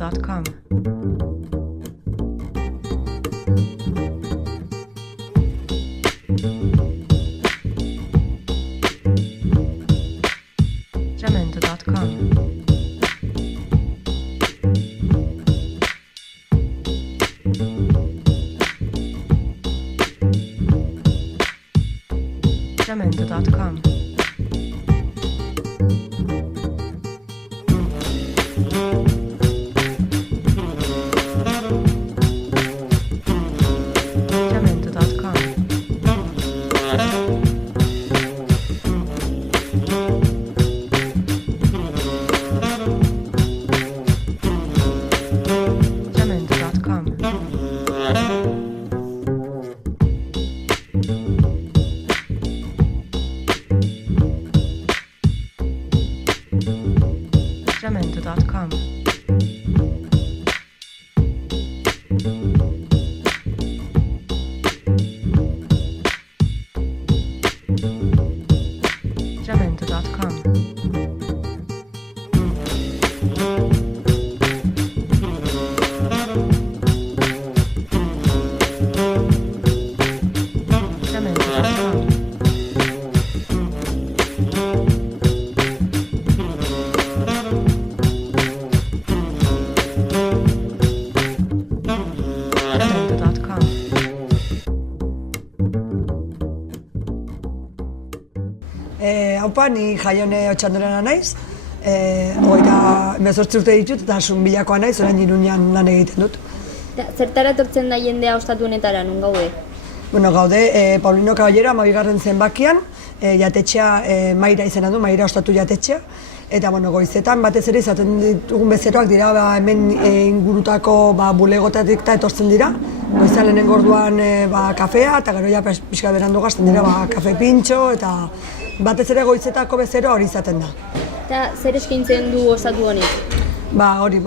Jamendo.com. Jamendo.com. Jamendo.com. Jamendo.com. Jamendo.com. Haupa, ni Jaione Otxandorana naiz, 18 urte ditut eta Zunbillakoa naiz, orain Iruñan lan egiten dut. Zertara etortzen da jendea ostatu honetara, non gaude? Bueno, gaude Paulino Caballero 12. zenbakian, jatetxea Maira izena du, Maira ostatu jatetxea. Eta bueno, goizetan batez ere izaten ditugun bezeroak dira hemen ingurutako bulegotatik eta etortzen dira. Goizan lehenengo orduan kafea eta gero ja pixka berandu gazten dira kafe pintxo eta batez ere goizetako bezero hori izaten da. Eta zer eskaintzen du ostatu honek? Hori,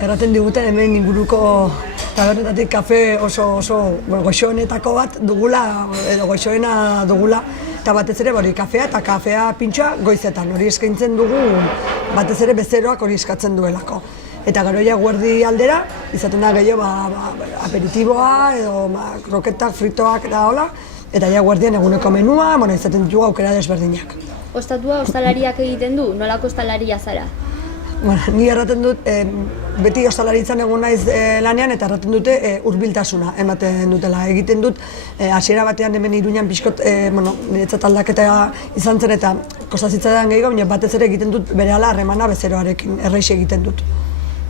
erraten diguten hemen inguruko tabernetatik kafe oso goxoenetako bat dugula, edo goxoena dugula, eta batez ere kafea eta kafea pintxoa goizetan, hori eskaintzen dugu batez ere bezeroak hori eskatzen duelako. Eta gero ja guerdi aldera, izaten da gehiago aperitiboa edo kroketak, fritoak eta hola, eta ja guerdian eguneko menua, izaten ditugu aukera desberdinak. Ostatua ostalariak egiten du, nolako ostalaria zara? Ni erraten dut, beti ostalaritzan egon naiz lanean eta erraten dute hurbiltasuna ematen dutela. Egiten dut, hasiera batean hemen Iruñan pixkot, niretzat aldaketa izan zen eta kostazitzaidan gehiago, baina batez ere egiten dut berehala harremana bezeroarekin, erraixe egiten dut.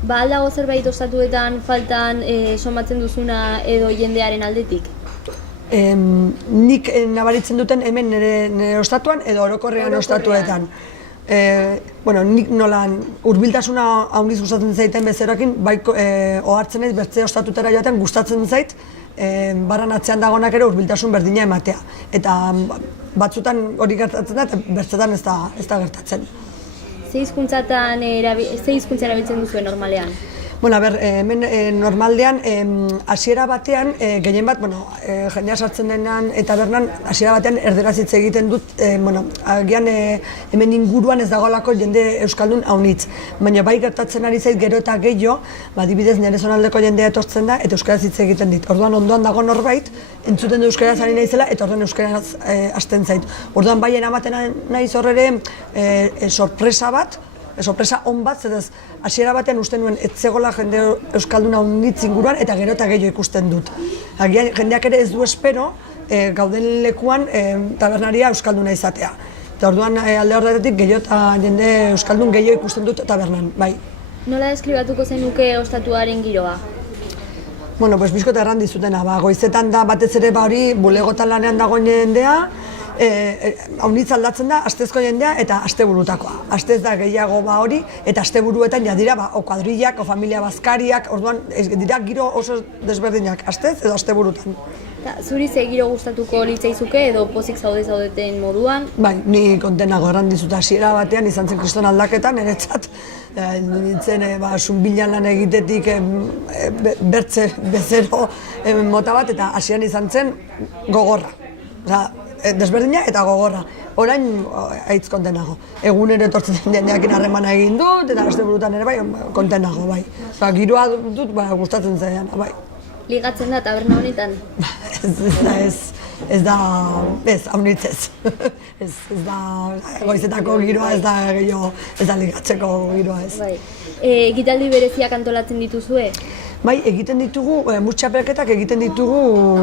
Ba, aldago zerbait ostatuetan faltan somatzen duzuna edo jendearen aldetik? Nik nabaritzen duten hemen nire ostatuan edo orokorrean ostatuetan. Nik nolan hurbiltasuna handiz gustatzen zaiten bezeroekin, bai ohartzen naiz bertze ostatutera joaten gustatzen zait, barran atzean dagoenak ere hurbiltasun berdina ematea. Eta batzutan hori gertatzen da eta bertzetan ez da gertatzen. Ze hizkuntza erabiltzen duzue normalean? Hemen normaldean, hasiera batean, gehien bat, jendea sartzen denan eta bernan, hasiera batean erderaz hitz egiten dut, agian hemen inguruan ez dagoelako jende euskaldun haunitz. Baina bai gertatzen ari zait gero eta gehiago, adibidez nire zonaldeko jendea etortzen da eta euskaraz hitz egiten dit. Orduan ondoan dago norbait, entzuten du euskaraz ari naizela eta orduan euskaraz hasten zait. Orduan bai eramaten naiz horre sorpresa bat, sorpresa on bat, zedez, hasiera batean uste nuen ez zegoela jende euskalduna haunitz inguruan eta gero eta gehiago ikusten dut. Agian jendeak ere ez du espero gauden lekuan tabernaria euskalduna izatea. Eta orduan alde horretatik gehiago eta jende euskaldun gehiago ikusten dut tabernan, bai. Nola deskribatuko zenuke ostatuaren giroa? Bizkota erran dizutena, goizetan da batez ere hori bulegotan lanean dagoen jendea, haunitz aldatzen da astezko jendea eta asteburutakoa. Astez da gehiago hori eta asteburuetan dira kuadrillak, familia bazkariak, orduan dira giro oso desberdinak, astez edo asteburutan. Zuri ze giro gustatuko litzaizuke edo pozik zaudeten moduan? Bai, ni kontenago erran dizut hasiera batean izan zen kriston aldaketan, niretzat nintzen Zunbillan lan egitetik bertze bezero mota bat eta hasieran izan zen gogorra. desberdina eta gogorra. Orain aitz kontenago. Egunero etortzen jendeakin harremana egin dut, eta beste burutan ere bai, kontenago, bai. Giroa dut, gustatzen zaidan, bai. Ligatzen da taberna honetan? Ez da, haunitzez. Ez da, goizetako giroa ez da gehiago, ez da ligatzeko giroa ez. Bai. Ekitaldi bereziak antolatzen dituzue? Bai, egiten ditugu, murtxapelketak egiten ditugu,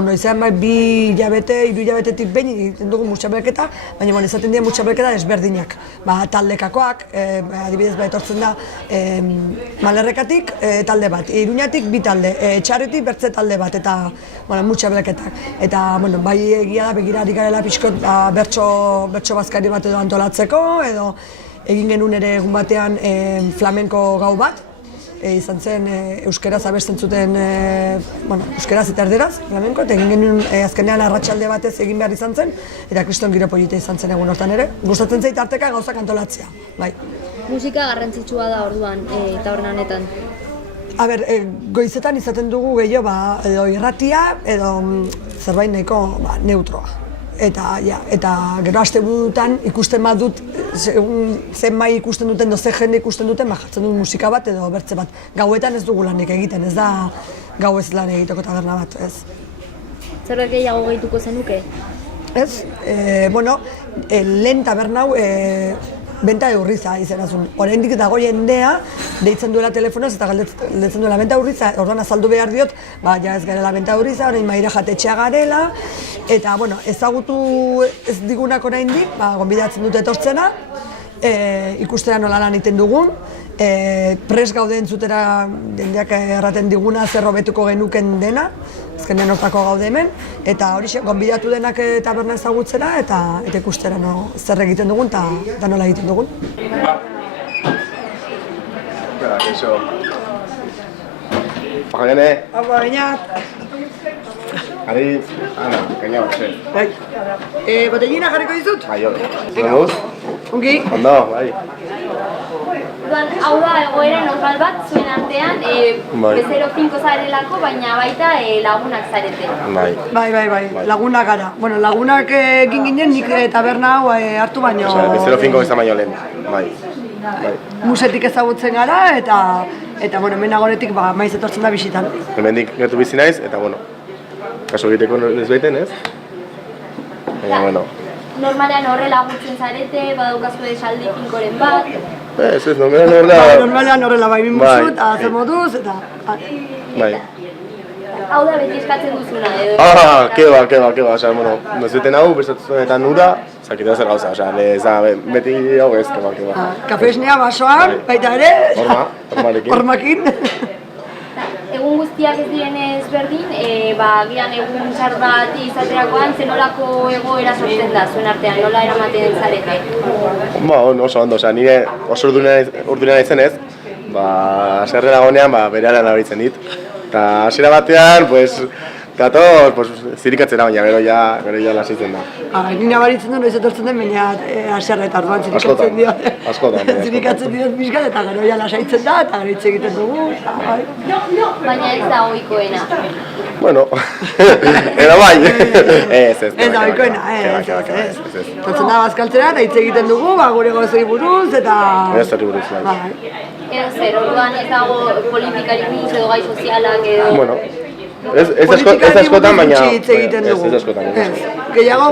noizean bai, 2 hilabete, 3 hilabetetik behin egiten dugu murtxapelketa, baina esaten dira murtxapelketa desberdinak. Taldekakoak, adibidez etortzen da, Malerrekatik talde bat, Iruñatik 2 talde, Txarretik bertze talde bat, eta murtxapelketak. Eta, bai egia da, begirari garela pixkot bertso bazkari bat edo antolatzeko, edo egin genuen ere egun batean flamenko gau bat, izan zen euskeraz abesten zuten, euskeraz eta erderaz, flamenko, eta egin genuen azkenean arratsalde batez egin behar izan zen, eta kriston giro polita izan zen egun hortan ere. Gustatzen zait arteka gauzak antolatzea, bai. Musika garrantzitsua da orduan, taberna honetan? Goizetan izaten dugu gehiago, edo irratia, edo zerbait nahiko neutroa. Eta gero asteburutan ikusten badut, zen mai ikusten duten, ze jende ikusten duten, jartzen dut musika bat edo bertze bat. Gauetan ez dugu lanik egiten, ez da gauez lan egiteko taberna bat, ez. Zerbait gehiago gehituko zenuke? Ez, lehen taberna hau benta eurriza izenazun. Oraindik dago jendea, deitzen duela telefonoz eta galdetzen duela benta eurriza, orduan azaldu behar diot, ja ez garela benta eurriza, orain maira jatetxea garela, eta ezagutu ez digunak oraindik, gonbidatzen dute etortzena, ikustera nola lan egiten dugun, pres gaude entzutera jendeak erraten diguna zer hobetuko genuken dena, azkenean hortako gaude hemen, eta horixe, gonbidatu denak taberna ezagutzera eta ikustera zer egiten dugun eta nola egiten dugun. Pajane. Apa, baina. Ari, Ana, kaina bat, Bai. Botellina jarriko dizut? Bai, hori. Zemuz? Ongi? Ondo, bai. Hau da egoera normal bat zuen artean, bezero finko zarelako, baina baita lagunak zarete. Bai, lagunak gara. Lagunak egin ginen nik taberna hau hartu baino... Bezero finko izan baino lehen, bai. Musetik ezagutzen gara eta hemen agonetik maiz etortzen da bisitan. Hemendik gertu bizi naiz eta kaso egiteko ez baiten, ez? Baina, Normalean horre laguntzen zarete, badaukazu esaldi finkoren bat. Ez, normalean horrela bai minbuzut, eta zer moduz, eta... Bai. Hau da beti eskatzen duzuna, edo? Keba, noizuten hau, bestatzen ura, zakitela zer gauza, beti hau ez, keba. Kafesnea basoan, baita ere... Hormakin. Egun guztiak ez diren ezberdin, gian egun txar bat izaterakoan, zenolako egoera sortzen da zuen artean, nola eramaten zarete? Oso ondo, nire oso urdunean izenez, zerrela gonean berehala nabaritzen dit. Eta hasiera batean, Gator, zirikatzera, baina gero ja lasitzen da. Ni nabaritzen du noiz etortzen den, baina haserra eta orduan zirikatzen diot. Askotan. Zirikatzen diot pixkat eta gero ja lasaitzen da, eta gero hitz egiten dugu. Baina ez da ohikoena. Edo bai. Ez da ohikoena, ez. Tortzen da bazkaltzera eta hitz egiten dugu, gure gozei buruz eta... Gozei buruz, bai. Edo zer, orduan ez dago politikari buruz edo gai sozialak edo... Ez askotan, baina... hitz egiten dugu. Ez askotan. Gehiago,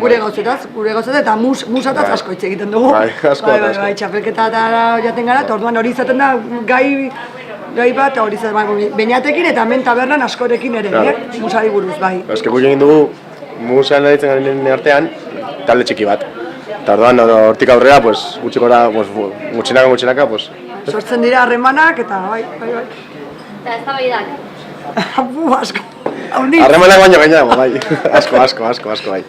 gure gauzetaz eta musataz asko hitz egiten dugu. Bai, asko. Bai, txapelketatara jaten gara, eta orduan hori izaten da gai bat, hori izaten beinatekin eta hemen tabernan askorekin ere, musari buruz, bai. Ez que egin dugu, musan aritzen garen artean, talde txiki bat. Eta orduan, hortik aurrera, gutxinaka, sortzen dira harremanak eta bai. Eta ez da baidak? Asko. Harremanak baino gaina, bai. Asko, bai.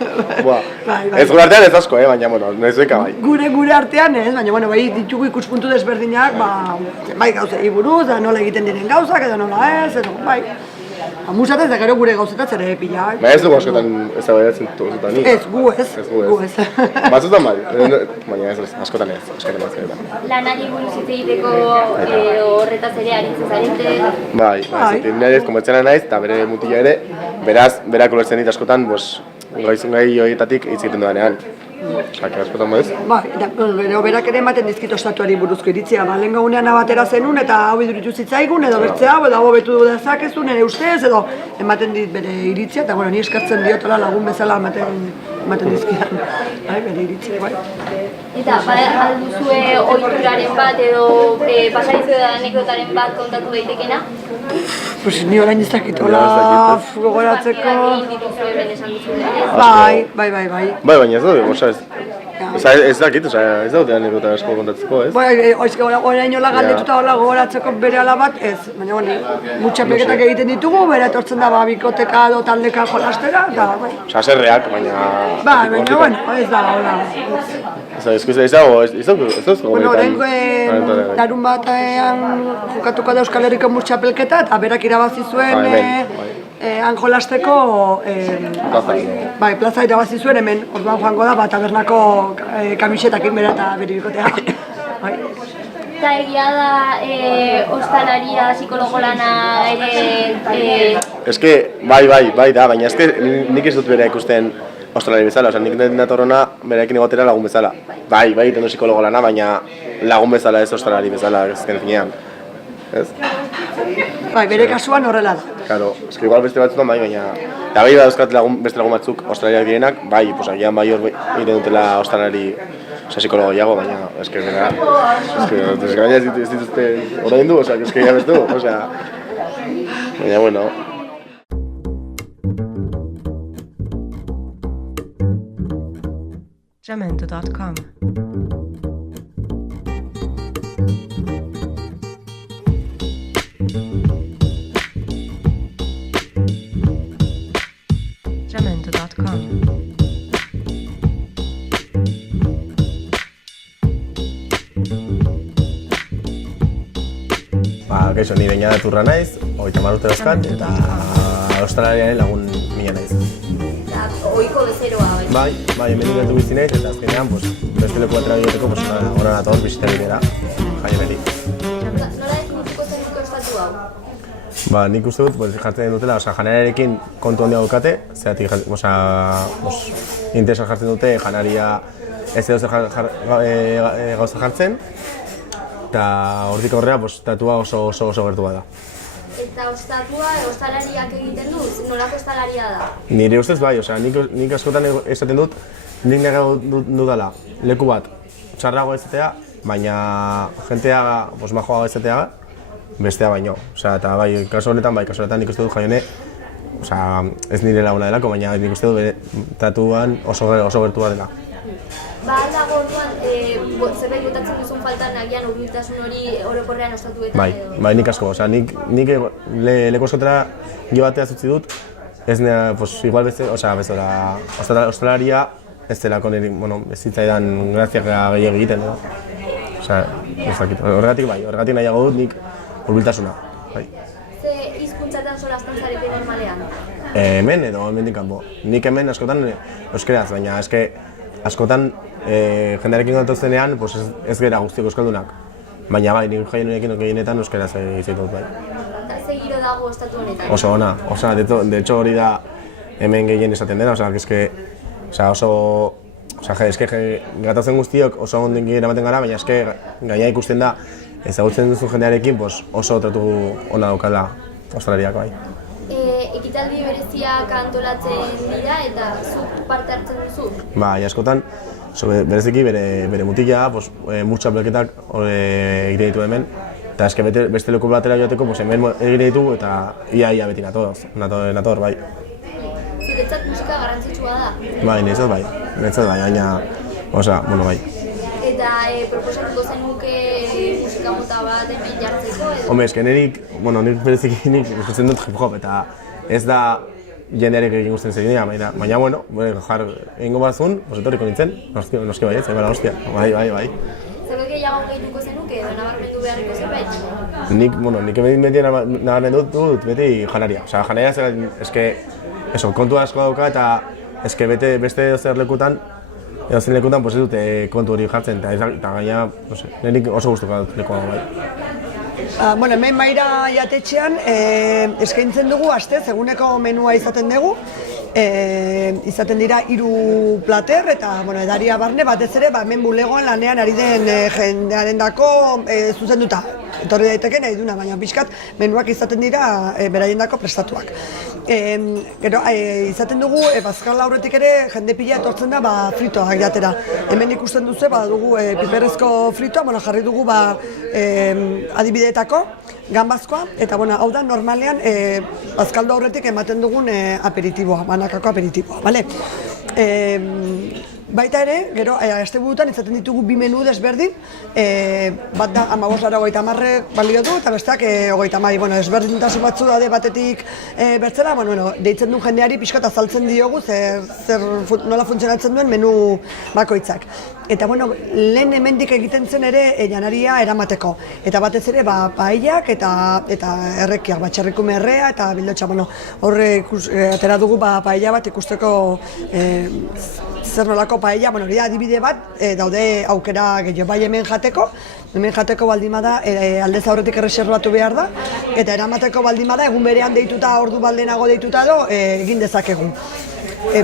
Ez gure artean ez asko, baina, ez doika, bai. Gure artean ez, baina, bai, ditugu ikuspuntu desberdinak, bai, gauzei buruz, nola egiten diren gauzak, edo nola ez, edo, bai. Amusatez eta gero gure gauzetaz ere pila. Baina ez dugu askotan ez da beratzen tozutan nik. Ez, gu ez. Gu ez. Batzutan bai, baina ez, askotan ez, askotan ez. Lanari buruz hitz egiteko horretaz ere aritzen zarete. Bai, veterinariez konbertzena naiz eta bere mutila ere, beraz, berak ulertzen dit askotan, gaizun gai horietatik hitz egiten dudanean. Osake, askotan bez? Bai, gero berak ere ematen dizkit ostatuari buruzko iritzia, lehen gaunean abatera zenun eta hau iduritu zitzaigun, edo bertze hau, edo hau betu dezakezu nire ustez, edo ematen dit bere iritzia, eta ni eskartzen diotola lagun bezala ematen dizkidan, bere iritzia, bai. Eta, alduzue ohituraren bat edo pasarizue anekdotaren bat kontatu daitekena? Pues ni orain ez dakit, hola gogoratzeko... Bai, bai. Bai, baina ez dut, ez dakit, ez dut anekdota asko kontatzeko, ez? Bai, orain hola galdetuta hola gogoratzeko bere ala bat, ez. Baina, mutxapelketak egiten ditugu, bera etortzen da bikoteka edo taldeka jolastera, eta bai. Osa, zerreak, baina... Bai, baina, ez da, hola. Ez dago, orain larun batean jokatuko da Euskal Herriko mutxapelketa, eta berak irabazi zuen han jolasteko plaza irabazi zuen hemen, orduan joango da tabernako kamisetakin bera eta bere bikotea. Eta egia da ostalaria, psikologo lana ere... Eske, bai da, baina eske nik ez dut bera ikusten ostalari bezala, oza, nik natorrona beraekin egotera lagun bezala. Bai, egiten du psikologo lana, baina lagun bezala ez ostalari bezala ezken finean. Ez? Bai, bere kasuan horrela da. Claro, eske igual beste batzutan bai, baina... Eta bai dauzkat beste lagun batzuk ostalariak direnak, bai, agian bai hor egiten dutela ostalari psikologo iago, baina eske gaina ez dituzte orain du, oza, eske ya bestu, oza... Baina, bueno... Jamendo.com. Jamendo.com. Kaixo, ni Beñat Turra naiz, 30 urte dauzkat, eta ostalariaren lagun mina naiz. Ohiko bezeroa, bai? Bai, hemen gertu bizi naiz, eta azkenean, beste leku batera egiteko, hona nator, bisita egitera, jaieneri. Nola definituko zenuko ostatu hau? Nik uste dut, jartzen dutela, janariarekin kontu handia daukate, zeratik, interesak jartzen dute, janaria ez edo gauza jartzen, eta hortik aurrera, tatua oso gertua da. Eta ostatua, ostalariak egiten du? Nolako ostalaria da? Nire ustez bai, nik askotan esaten dut, nik nago dudala leku bat txarrago ezatea, baina jentea majoago ezatea bestea baino. Eta bai, kasu honetan nik uste dut jaione, ez nire laguna delako, baina nik uste dut tatuan oso gertua dela. Dago orduan, zerbait botatzen duzun faltan agian hurbiltasun hori orokorrean ostatuetan edo? Bai, nik asko. Nik leku askotara jo batea zutzi dut, ez nire, igual bezala, ostalaria ez delako niri, ez zitzaidan graziak gehiago egiten, horregatik nahiago dut nik hurbiltasuna. Ze hizkuntzatan solazten zarete normalean? Hemen edo hemendik kanpo. Nik hemen askotan euskeraz, baina askotan jendearekin gatozenean ez gera guztiok euskaldunak. Baina bai, nik jaienekin gehienetan euskeraz egiten dut bai. Ze giro dago estatu honetan? Oso ona, de hecho hori da hemen gehien esaten dena, gatozen guztiok oso ondik eramaten gara, baina gaina ikusten da ezagutzen duzu jendearekin oso tratu ona daukala ostalariak bai. Ekitaldi bereziak antolatzen dira eta zuk parte hartzen duzu? Bai, askotan, bereziki bere mutila, mutxapelketak egiten ditu hemen, eta beste leku batera joateko hemen egiten ditugu eta ia beti nator, bai. Zuretzat musika garrantzitsua da? Bai, niretzat bai, baina, bai. Eta proposatuko zenuke musika mota bat hemen jartzeko edo? Hombre, nik bereziki ikusten dut hip-hop eta ez da jendearek egin guztien zegidea, baina, egingo bazun, etorriko nintzen, noski bai ez, hostia, bai. Zerbait gehiago gehituko zenuke edo nabarmendu beharreko zerbait? Nik beti nabarmendu dut beti janaria. Osea, janaria zer, eske, kontu asko dauka eta eske beste zer lekutan, edozein lekutan ez dute kontu hori jartzen, eta gaina, nik oso gustuko dut lekoa bai. Bueno, hemen Maira jatetxean eskaintzen dugu astez eguneko menua izaten dugu. Izaten dira 3 plater eta edaria barne batez ere hemen bulegoan lanean ari den jendearendako zuzenduta. Etorri daiteke nahi duna, baina pixkat menuak izaten dira beraiendako prestatuak. Gero, izaten dugu, bazkal aurretik ere jende pila etortzen da fritoak jatera. Hemen ikusten duzu, dugu piperrezko fritoa, jarri dugu adibideetako, gambazkoa, eta hau da normalean bazkaldo aurretik ematen dugun aperitiboa, banakako aperitiboa, bale? Baita ere, gero, asteburutan izaten ditugu 2 menu desberdin, bat da 15,90 balio du, eta besteak 30. Ezberdintasun batzu daude batetik bertzera, deitzen duen jendeari pixkat azaltzen diogu nola funtzionatzen duen menu bakoitzak. Eta, lehen hemendik egiten zen ere janaria eramateko. Eta batez ere, paellak eta errekiak, txerrikume errea eta bildotxa. Horre atera dugu paella bat ikusteko zer nolako paella, hori da adibide bat, daude aukera gehiago bai hemen jateko baldin bada aldez aurretik erreserbatu behar da, eta eramateko baldin bada egun berean deituta, ordu baldenago deituta egin dezakegu.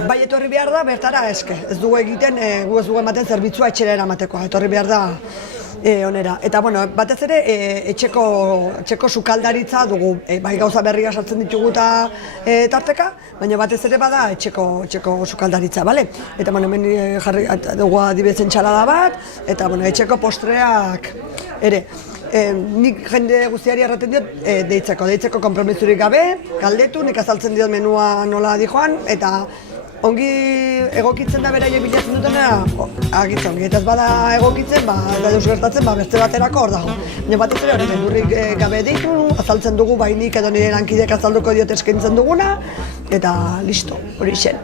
Bai etorri behar da, bertara eske, ez dugu egiten, gu ez dugu ematen zerbitzua etxera eramatekoa, etorri behar da onera. Eta batez ere etxeko sukaldaritza dugu, bai gauza berria sartzen ditugu eta tarteka, baina batez ere bada etxeko sukaldaritza, bale? Eta hemen jarri dugu adibezen txalada bat, eta etxeko postreak ere. Nik jende guztiari erraten diot deitzeko konpromisorik gabe, galdetu, nik azaltzen diot menua nola dijoan, eta ongi egokitzen da beraie bilatzen dutena, agitzen ongi, eta ez bada egokitzen, eta deus gertatzen, beste baterako hor dago. Baina batez ere hori beldurrik gabe ditu, azaltzen dugu, nik edo nire lankidek azalduko diot eskaintzen duguna, eta listo, hori xen.